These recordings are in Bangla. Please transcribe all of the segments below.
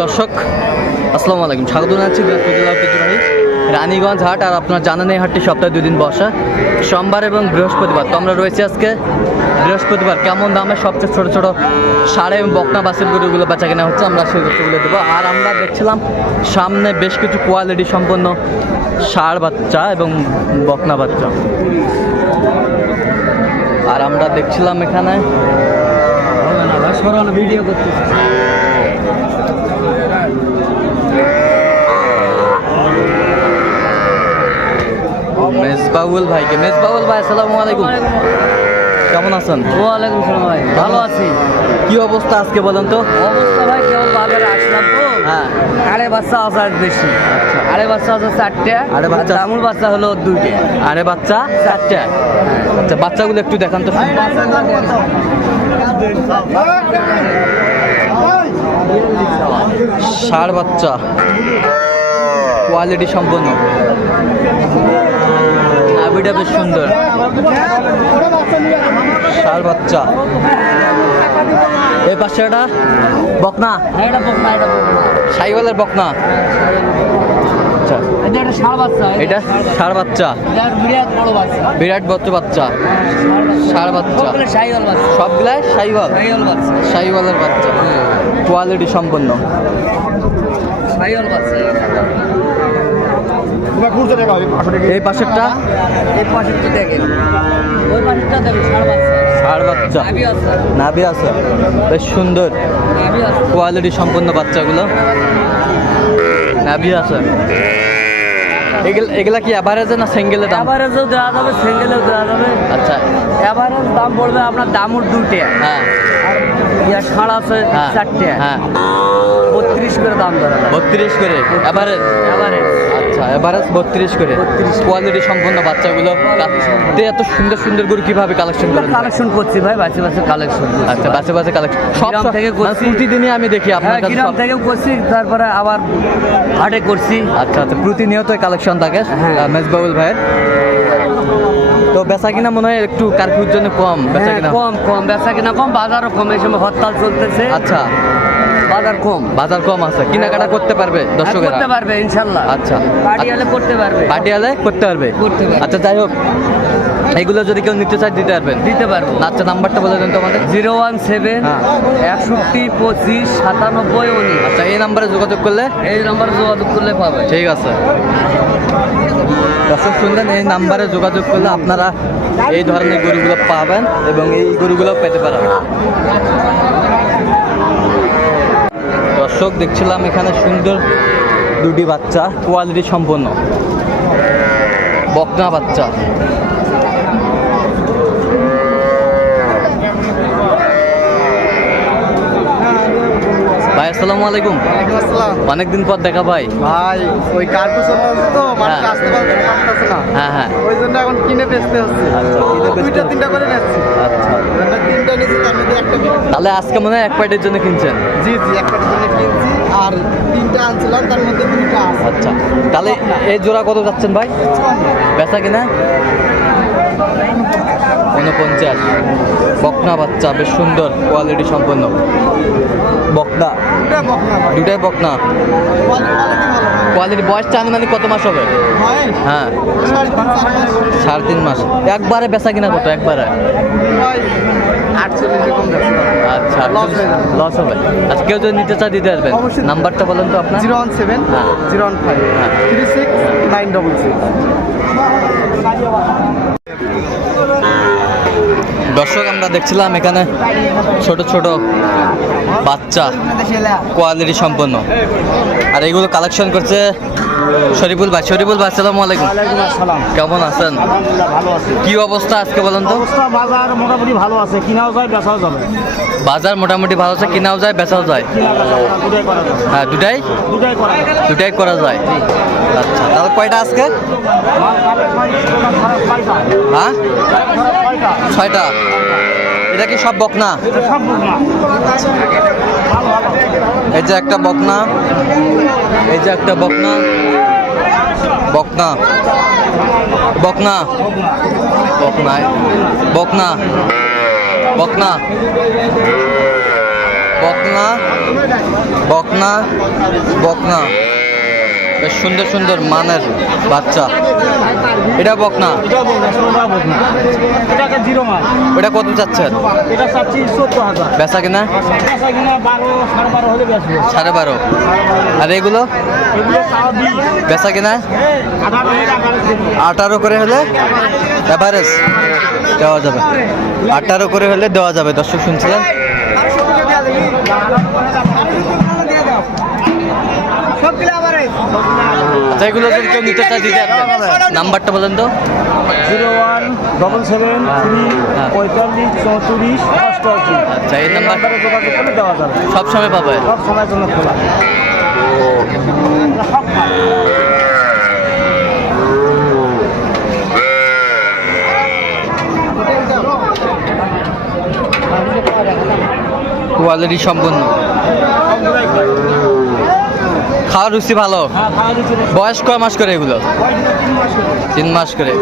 দর্শক আসসালামু আলাইকুম, স্বাগত জানাচ্ছি রানীগঞ্জ হাট। আর আপনার জানেন এই হাটটি সপ্তাহে 2 দিন বসা, সোমবার এবং বৃহস্পতিবার। তো আমরা রয়েছি আজকে বৃহস্পতিবার। কেমন দামে সবচেয়ে ছোটো ছোটো ষাঁড় এবং বকনা বাছুর গরুগুলো বেচা কেনা হচ্ছে আমরা সেই তথ্যগুলো দেবো। আর আমরা দেখছিলাম সামনে বেশ কিছু কোয়ালিটি সম্পন্ন ষাঁড় বাচ্চা এবং বকনা বাচ্চা। আর আমরা দেখছিলাম এখানে ভিডিও করতে মেজবাউল ভাইকে। মেজবাউল ভাই আসসালামু আলাইকুম, কেমন আছেন? ওয়ালাইকুম সালাম ভাই, ভালো আছি। কি অবস্থা আজকে বলেন তো? অবস্থা ভাই কেবল বাজারে আসলাম তো। হ্যাঁ, আরে বাচ্চা আছে আজ বেশি। আরে বাচ্চা আছে 4টে, আরে বাচ্চা দামুর বাচ্চা হলো 2টে। আরে বাচ্চা 4টে। আচ্ছা, বাচ্চাগুলো একটু দেখান তো। ষাঁড় বাচ্চা কোয়ালিটি সম্পন্ন, নাভিটা বেশ সুন্দর। ষাঁড় বাচ্চা। এই পাশে এটা বকনা, এটা বকনা, এটা বকনা, সাইওয়ালের বকনা। আচ্ছা, এটা ষাঁড় বাচ্চা, এটা ষাঁড় বাচ্চা, এটা বিরাট বড় বাচ্চা, বিরাট বড় বাচ্চা, ষাঁড় বাচ্চা। সবগুলো সাইওয়াল বাচ্চা, সবগুলাই সাইওয়াল, সাইওয়াল বাচ্চা, সাইওয়ালের বাচ্চা, কোয়ালিটি সম্পন্ন সাইওয়াল বাচ্চা। এই পাশেরটা, এই পাশেরটা দেখেন, ওই পাশেরটা দেখেন, ষাঁড় বাচ্চা, ষাঁড় বাচ্চা, নাভি আছে, নাভি আছে, বেশ সুন্দর নাভি আছে, কোয়ালিটি সম্পন্ন বাচ্চাগুলো, নাভি আছে। এগুলা কি এভারেজে না সিঙ্গেলে দাম? এভারেজও দেওয়া যাবে, সিঙ্গেলেও দেওয়া যাবে। আচ্ছা, এভারেজ দাম পড়বে আপনার দামুর 2টে। হ্যাঁ, ইয়া ষাঁড় আছে 4টে, হ্যাঁ, 32 করে দাম ধরা যাবে। 32 করে এভারেজ। এভারেজ, আচ্ছা, এভারেজ 32 করে। কোয়ালিটি সম্পন্ন বাচ্চাগুলো। এত সুন্দর সুন্দর গরু কিভাবে কালেকশন করেন? কালেকশন করছি ভাই, বাচ্চা বাচ্চা কালেকশন। আচ্ছা, বাচ্চা বাচ্চা কালেকশন সব গ্রাম থেকে করছি। প্রতিদিনই আমি দেখি আপনার হ্যাঁ, কাছে গ্রাম থেকেও করছি, তারপরে আবার হাটে করছি। আচ্ছা আচ্ছা, প্রতিনিয়ত কালেকশন থাকে মেজবাউল ভাইয়ের। তো বেচা কিনা মনে হয় একটু কারফিউর জন্য কম বেচা কিনা। কম বেচা কিনা কম, বাজারও কম। এই সময় হরতাল চলতেছে। আচ্ছা, বাজার কম, বাজার কম আছে, কেনাকাটা করতে পারবে দর্শকেরা? করতে পারবে ইনশাল্লাহ। আচ্ছা, পাটিয়ালে করতে পারবে, পাটিয়ালে করতে পারবে। আচ্ছা, যাই হোক, এইগুলো যদি কেউ নিতে চায় দিতে পারবেন? দিতে পারবো। আচ্ছা, নাম্বারটা বলে দেন তো আমাদের। 017 61 25 97 19। আচ্ছা, এই নাম্বারে যোগাযোগ করলে? এই নাম্বারে যোগাযোগ করলে পাবে। ঠিক আছে, দর্শক শুনলেন, এই নাম্বারে যোগাযোগ করলে আপনারা এই ধরনের গরুগুলো পাবেন এবং এই গরুগুলো পেতে পারেন। দর্শক দেখছিলাম এখানে সুন্দর 2টি বাচ্চা, কোয়ালিটি সম্পন্ন বকনা বাচ্চা। ভাই আসসালামু আলাইকুম। অনেকদিন পর দেখা ভাই। ভাই ওই কার্টু চলতেছে তো, মানুষ আসতে পারতেছে না। হ্যাঁ হ্যাঁ, ওই জন্য এখন কিনে বেচতে হচ্ছে। আচ্ছা, কিনে বেচতে দুইটা হচ্ছে। তিনটা করে নিচ্ছি। আচ্ছা, তিনটা নিচ্ছি, তার মধ্যে একটা বিক্রি। তাহলে আজকে মনে হয় এক প্যাকেটের জন্য কিনছেন? জি জি, একটা জন্য কিনছি, আর তিনটা আনছিলাম, তার মধ্যে দুইটা আছে। আচ্ছা, তাহলে এই জোড়া কত যাচ্ছেন ভাই বেচা কিনা? 49। বকনা বাচ্চা, বেশ সুন্দর কোয়ালিটি সম্পন্ন বকনা, দুইটা বকনা ভাই। দুটাই বকনা। কোয়ালিটি বয়সটা আনুমানিক কত মাস হবে? ভাই হ্যাঁ, 3.5 3.5 মাস। মাস। একবারে বেচা কিনা কত একবারে? ভাই 48 এরকম যাচ্ছে। আচ্ছা, Loss হয়ে যাবে। লস হবে। আচ্ছা, কেউ যদি নিতে চায় দিতে পারবেন? অবশ্যই। নাম্বারটা বলেন তো আপনার। 017 হ্যাঁ। 015 হ্যাঁ। 36 966। দর্শক আমরা দেখছিলাম এখানে ছোট ছোট বাচ্চা কোয়ালিটি সম্পন্ন, আর এগুলো কালেকশন করছে শরীফুল ভাই। শরীফুল ভাই আসসালামু আলাইকুম, কেমন আছেন? ভালো আছে। কি অবস্থা আজকে বলেন তো? অবস্থা বাজার মোটামুটি ভালো আছে, কিনাও যায় বেচাও যাবে। বাজার মোটামুটি ভালো আছে, কিনাও যায় বেচাও যায়। দুটাই করা যাবে। হ্যাঁ, দুটাই দুটাই করা যায়। আচ্ছা, তাহলে কয়টা আজকে? হ্যাঁ, 6টা। এটা কি সব বকনা? এই যে একটা বকনা, এই যে একটা বকনা, বকনা বকনা বকনা বকনা বকনা বকনা বকনা বকনা বেশ সুন্দর সুন্দর মানের বাচ্চা। এটা বকনা, এটাকে জিরো মাছ, ওটা কত চাচ্ছেন? এটা চাচ্ছি 14,000। বেচা কিনা বেচা কিনা 12, 12.5 হলে বেচবো। 12.5। আর এগুলো এগুলো তাও 20, বেচা কিনা 18 করে হলে এভারেজ দেওয়া যাবে। 18 করে হলে দেওয়া যাবে। দর্শক শুনছিলেন। আচ্ছা, এগুলো যদি কেউ নিতে চায় দিতে পারবেন? নাম্বারটা বলেন তো। 0177 হ্যাঁ। 45 34 88। আচ্ছা, এই নাম্বার যোগাযোগ করলে দেওয়া যাবে। সব সময় পাবে। সব সময়ের জন্য খোলা। কোয়ালিটি সম্পূর্ণ, খাওয়ার রুচি ভালো। বয়স কয় মাস করে এগুলো? 3 মাস করে।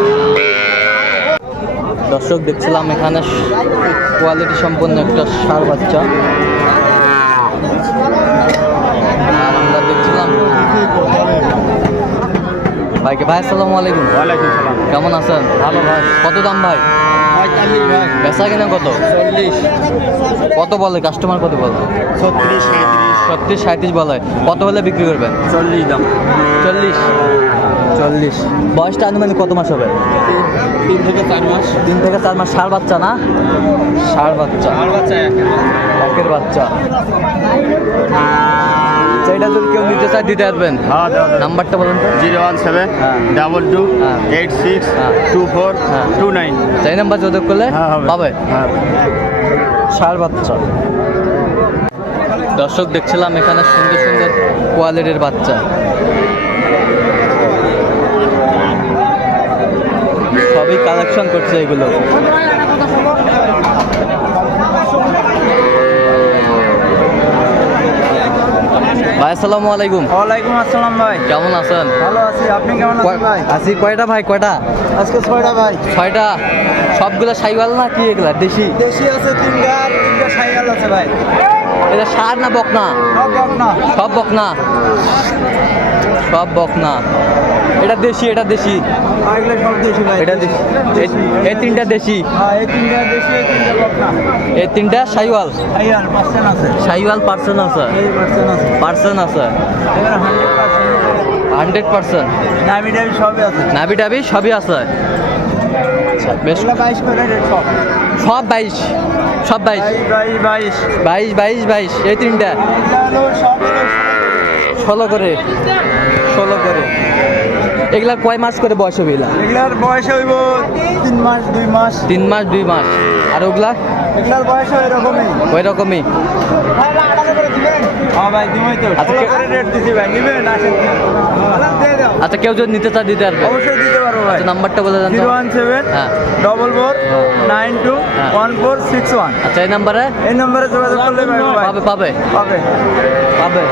দর্শক দেখছিলাম এখানে কোয়ালিটি সম্পন্ন একটা ষাঁড় বাচ্চা। আর আমরা দেখছিলাম ভাইকে। ভাই আসসালামু আলাইকুম। ওয়ালাইকুম সালাম। কেমন আছেন? ভালো ভাই। কত দাম ভাই? 45 ভাই। বেচা কিনা কত? 40, কত বলে কাস্টমার? কত বলে? 36, 37, 36 37 বলে। কত হলে বিক্রি করবেন? 40 দাম। 40। বয়সটা আনুমানিক কত মাস হবে? 3 থেকে 4 মাস। 3 থেকে 4 মাস। ষাঁড় বাচ্চা না? ষাঁড় বাচ্চা, আর বাচ্চা একের বাচ্চা। আচ্ছা, এটা যদি কেউ নিতে চায় দিতে পারবেন? হ্যাঁ, দেওয়া যাবে। নাম্বারটা বলুন তো। 017 হ্যাঁ। 22 হ্যাঁ। 86 হ্যাঁ। 24 হ্যাঁ। 29। আচ্ছা, এই নাম্বার যোগাযোগ করলে হ্যাঁ, হবে। পাবে। হ্যাঁ। ষাঁড় বাচ্চা। দর্শক দেখছিলাম এখানে সুন্দর সুন্দর কোয়ালিটির বাচ্চা। সবই কালেকশন করছে এগুলো। ভাই আসসালামু আলাইকুম। ওয়ালাইকুম আসসালাম ভাই। কেমন আছেন? ভালো আছি, আপনি কেমন আছেন ভাই? আছি। কয়টা ভাই? কয়টা? আজকে 6টা ভাই। 6টা। সবগুলো সাইওয়াল না কি এগুলা দেশি? দেশি আছে 3টা, আর 3টা সাইকেল আছে ভাই। এটা ষাঁড় না বকনা? সব বকনা। সব বকনা, সব বকনা। এটা দেশি, এটা দেশি, এগুলো সব দেশি ভাই। এটা দেশি। এই 3টা দেশি, হ্যাঁ, এই 3টা দেশি, এই 3টা বকনা। এই 3টা সাইওয়াল। এই আর পার্সেন্ট আছে। সাইওয়াল পার্সন আছে, এই পার্সেন্ট আছে। পার্সন আছে এবার 100%। 100%। নামি টামি সবই আছে। নাবি টাবি সবই আছে। আচ্ছা, বেশ। এগুলো 22 করে রেট সব। সব 22, সব 22, 22। 22 22 22। এই 3টা এটা হলো সব হলো 16 করে, 16 করে। এগুলা কয় মাস করে বয়স হবে? এগুলার বয়স হইব 3 মাস 2 মাস। 3 মাস 2 মাস। আর ওগুলা এগুলার বয়স এরকমই। ওই রকমই। হ্যাঁ ভাই, দিমই তো। আচ্ছা, 16 করে রেট দিছি ভাই, নিবেন? আসেন, দিয়ে দাও। আচ্ছা, কেউ যদি নিতে চায় দিতে পারবে? অবশ্যই দিতে পারবো ভাই। আচ্ছা, নাম্বারটা বলে দেন তো। 017 হ্যাঁ। 44 92 হ্যাঁ। 1461। আচ্ছা, এই নাম্বারে এই নম্বরে যোগাযোগ করলে ভাই পাবে পাবে পাবে। পাবে।